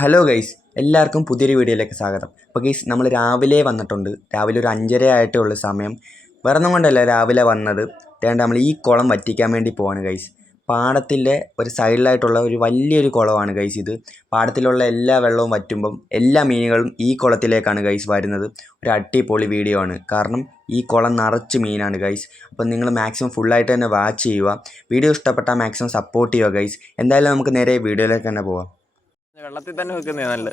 Hello guys, എല്ലാവർക്കും പുതിയൊരു വീഡിയോയിലേക്ക് സ്വാഗതം. അപ്പോൾ ഗൈസ്, നമ്മൾ രാവിലെ വന്നിട്ടുണ്ട്. രാവിലെ ഒരു 5:30 ആയിട്ടേ ഉള്ളൂ സമയം. വേറെ ഒന്നും കൊണ്ടല്ല രാവിലെ വന്നത്. നമ്മൾ ഈ കുളം വറ്റിക്കാൻ വേണ്ടി പോവാണ് ഗൈസ്. പാടത്തിൻ്റെ ഒരു സൈഡിലായിട്ടുള്ള ഒരു വലിയൊരു കുളമാണ് ഗൈസ് ഇത്. പാടത്തിലുള്ള എല്ലാ വെള്ളവും വറ്റുമ്പം എല്ലാ മീനുകളും ഈ കുളത്തിലേക്കാണ് ഗൈസ് വരുന്നത്. ഒരു അടിപൊളി വീഡിയോ ആണ്, കാരണം ഈ കുളം നിറച്ച് മീനാണ് ഗൈസ്. അപ്പം നിങ്ങൾ മാക്സിമം ഫുള്ളായിട്ട് തന്നെ വാച്ച് ചെയ്യുക. വീഡിയോ ഇഷ്ടപ്പെട്ടാൽ മാക്സിമം സപ്പോർട്ട് ചെയ്യുക ഗൈസ്. എന്തായാലും നമുക്ക് നേരെ വീഡിയോയിലേക്ക് തന്നെ പോവാം. വെള്ളത്തിൽ തന്നെ വെക്കുന്നേ നല്ല.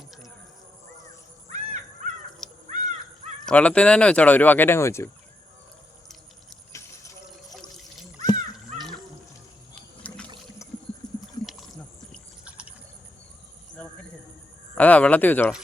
വെള്ളത്തിൽ തന്നെ വെച്ചോടാ, ഒരു ബക്കറ്റ് അങ്ങ് വെച്ചു. അതാ വെള്ളത്തിൽ വെച്ചോടാ.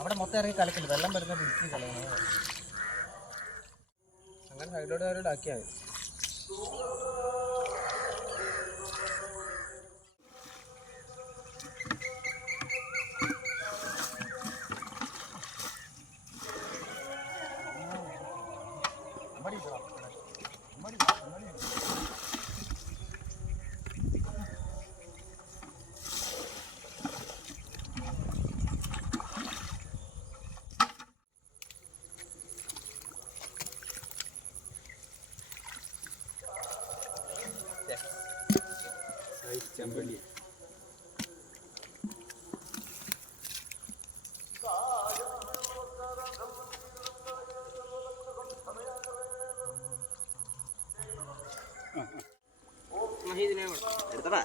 അവിടെ മൊത്തം ഇറങ്ങി കളിക്കില്ല, വെള്ളം വരുന്ന പിടിച്ച് കളയുന്നത്. അങ്ങനെ സൈഡിലോട്ട് അവരോട് ആക്കിയാൽ ചെമ്പല്ലി. എടുത്തടാ.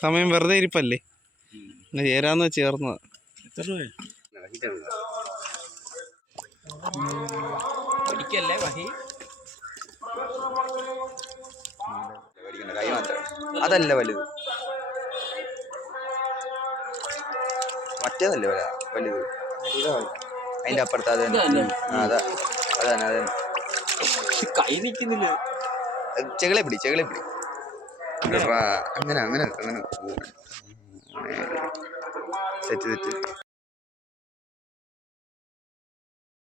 സമയം വെറുതെ ഇരിപ്പല്ലേ, ചേരാന്ന് ചേർന്നതാ. അതല്ല വലുത്, മറ്റേതല്ലേ വലുത്. അതിന്റെ അപ്പുറത്ത് അത് അതാ അതന്നെ അതന്നെ. കൈ നിൽക്കുന്നില്ല. ചെകളെ പിടി അങ്ങനെ അങ്ങനെ അങ്ങനെ സെറ്റ് സെറ്റ്.